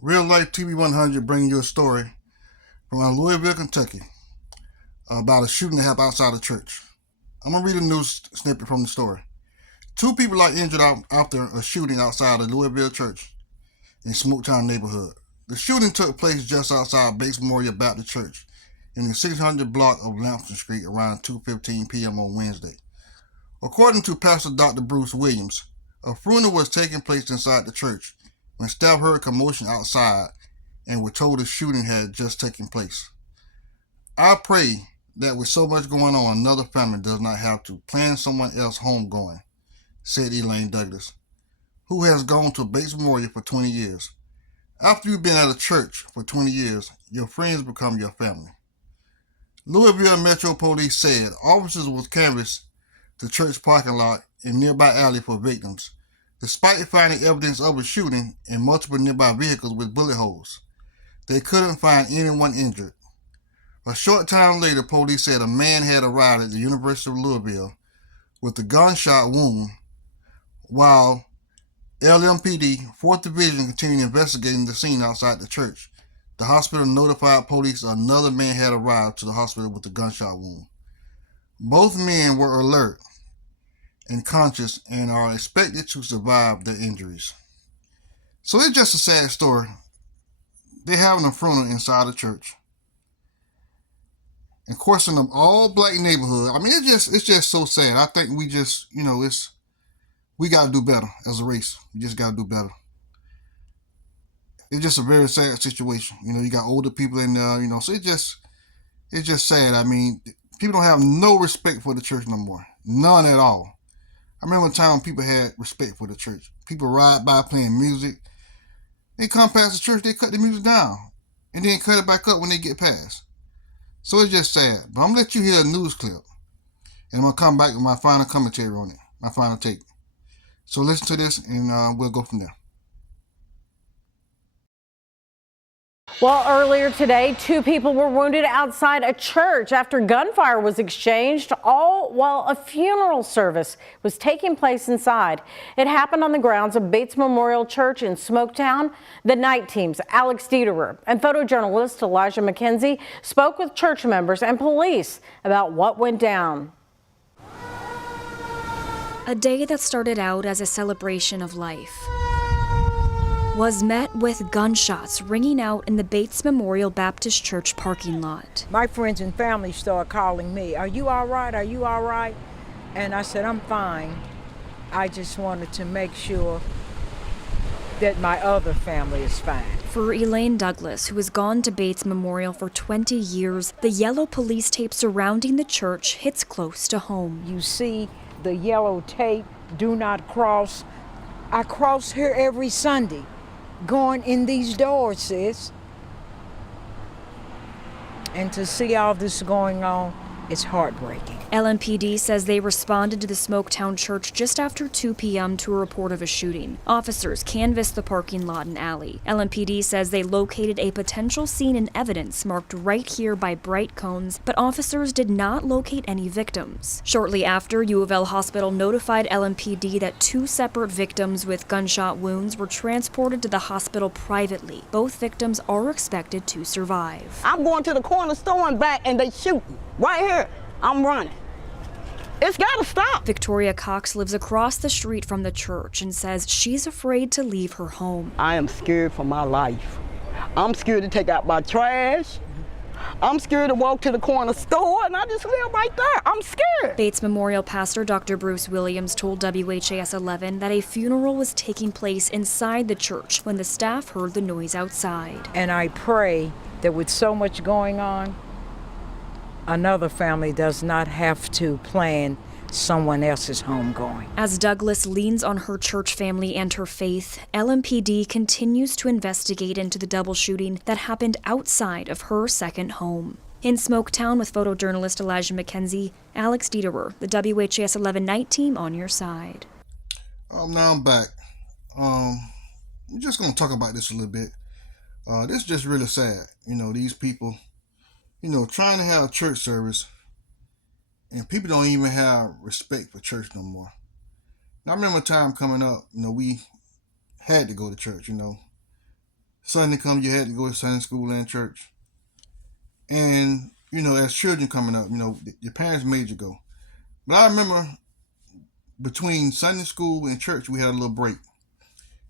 Real Life TV 100 bringing you a story from Louisville, Kentucky about a shooting that happened outside a church. I'm going to read a news snippet from the story. Two people are injured after a shooting outside a Louisville church in Smoketown neighborhood. The shooting took place just outside Bates Memorial Baptist Church in the 600 block of Lampson Street around 2:15 p.m. on Wednesday. According to Pastor Dr. Bruce Williams, a funeral was taking place inside the church when staff heard commotion outside and were told the shooting had just taken place. I pray that with so much going on, another family does not have to plan someone else's homegoing, said Elaine Douglas, who has gone to Bates Memorial for 20 years. After you've been at a church for 20 years, your friends become your family. Louisville Metro Police said officers will canvass the church parking lot and nearby alley for victims, despite finding evidence of a shooting in multiple nearby vehicles with bullet holes. They couldn't find anyone injured. A short time later, police said a man had arrived at the University of Louisville with a gunshot wound, while LMPD 4th Division continued investigating the scene outside the church. The hospital notified police another man had arrived to the hospital with a gunshot wound. Both men were alert and conscious and are expected to survive their injuries. So it's just a sad story. They're having a funeral inside a church. Of course, in an all-black neighborhood. I mean, it's just so sad. I think we just, we got to do better as a race. We just got to do better. It's just a very sad situation. You got older people in there, so it's just sad. I mean, people don't have no respect for the church no more. None at all. I remember a time when people had respect for the church. People ride by playing music. They come past the church, they cut the music down and then cut it back up when they get past. So it's just sad. But I'm going to let you hear a news clip, and I'm going to come back with my final commentary on it, my final take. So listen to this, and we'll go from there. Well, earlier today, two people were wounded outside a church after gunfire was exchanged, all while a funeral service was taking place inside. It happened on the grounds of Bates Memorial Church in Smoketown. The night teams, Alex Dieterer and photojournalist Elijah McKenzie, spoke with church members and police about what went down. A day that started out as a celebration of life was met with gunshots ringing out in the Bates Memorial Baptist Church parking lot. My friends and family started calling me, "Are you all right? Are you all right?" And I said, "I'm fine. I just wanted to make sure that my other family is fine." For Elaine Douglas, who has gone to Bates Memorial for 20 years, the yellow police tape surrounding the church hits close to home. You see the yellow tape, "Do not cross." I cross here every Sunday, going in these doors, sis. And to see all this going on, it's heartbreaking. LMPD says they responded to the Smoketown Church just after 2 p.m. to a report of a shooting. Officers canvassed the parking lot and alley. LMPD says they located a potential scene and evidence marked right here by bright cones, but officers did not locate any victims. Shortly after, U of L Hospital notified LMPD that two separate victims with gunshot wounds were transported to the hospital privately. Both victims are expected to survive. I'm going to the corner store and back, and they shooting right here. I'm running. It's got to stop. Victoria Cox lives across the street from the church and says she's afraid to leave her home. I am scared for my life. I'm scared to take out my trash. I'm scared to walk to the corner store, and I just live right there. I'm scared. Bates Memorial pastor Dr. Bruce Williams told WHAS 11 that a funeral was taking place inside the church when the staff heard the noise outside. And I pray that with so much going on, another family does not have to plan someone else's homegoing. As Douglas leans on her church family and her faith, LMPD continues to investigate into the double shooting that happened outside of her second home. In Smoketown with photojournalist Elijah McKenzie, Alex Dieterer, the WHAS 11 night team on your side. Now I'm back. I'm just going to talk about this a little bit. This is just really sad. These people trying to have a church service, and people don't even have respect for church no more. Now, I remember a time coming up, we had to go to church, Sunday come, you had to go to Sunday school and church. And, as children coming up, your parents made you go. But I remember between Sunday school and church, we had a little break.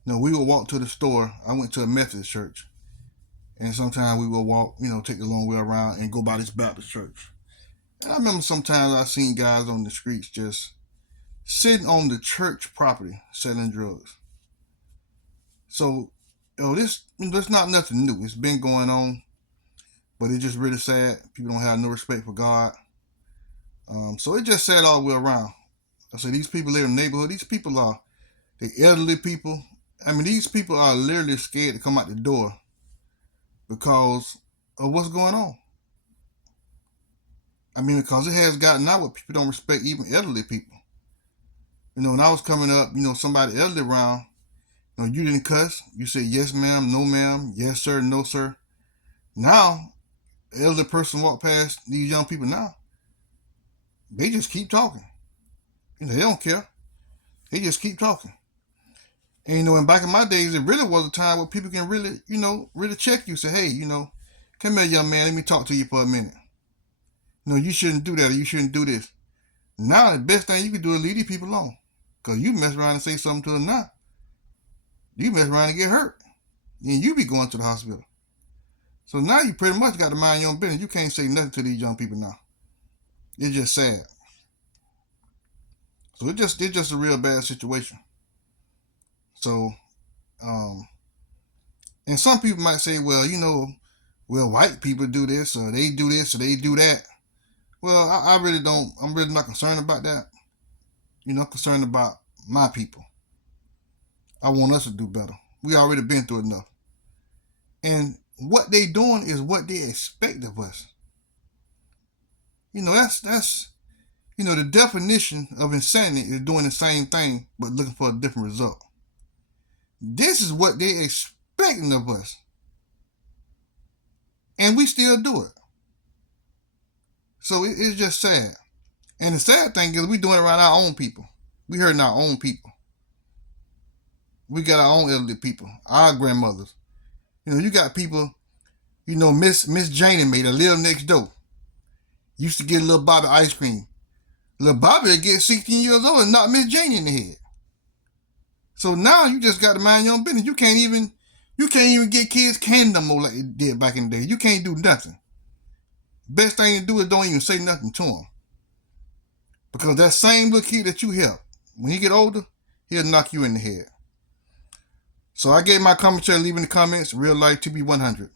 We would walk to the store. I went to a Methodist church. And sometimes we would walk, take the long way around and go by this Baptist church. And I remember sometimes I seen guys on the streets just sitting on the church property selling drugs. So, there's not nothing new. It's been going on, but it's just really sad. People don't have no respect for God. So it's just sad all the way around. I say these people live in the neighborhood. These people are the elderly people. I mean, these people are literally scared to come out the door because of what's going on. I mean, because it has gotten out where people don't respect even elderly people. When I was coming up, somebody elderly around, you didn't cuss. You said yes, ma'am, no, ma'am, yes, sir, no, sir. Now, the elderly person walk past these young people now. They just keep talking. They don't care. They just keep talking. And, and back in my days, it really was a time where people can really, really check you. Say, hey, come here, young man, let me talk to you for a minute. You shouldn't do that or you shouldn't do this. Now, the best thing you can do is leave these people alone. Because you mess around and say something to them now. You mess around and get hurt. And you be going to the hospital. So now you pretty much got to mind your own business. You can't say nothing to these young people now. It's just sad. So it's just a real bad situation. So, and some people might say, well, white people do this or they do this or they do that. Well, I really don't. I'm really not concerned about that. I'm concerned about my people. I want us to do better. We already been through enough. And what they doing is what they expect of us. That's the definition of insanity is doing the same thing but looking for a different result. This is what they expecting of us. And we still do it. So it's just sad. And the sad thing is we doing it around our own people. We hurting our own people. We got our own elderly people, our grandmothers. You got people, Miss Janie Mae that live next door. Used to get little Bobby ice cream. Little Bobby will get 16 years old and knock Miss Janie in the head. So now you just got to mind your own business. You can't even get kids candy no more like they did back in the day. You can't do nothing. Best thing to do is don't even say nothing to them. Because that same little kid that you help, when he get older, he'll knock you in the head. So I gave my commentary, leave in the comments, real life to be 100.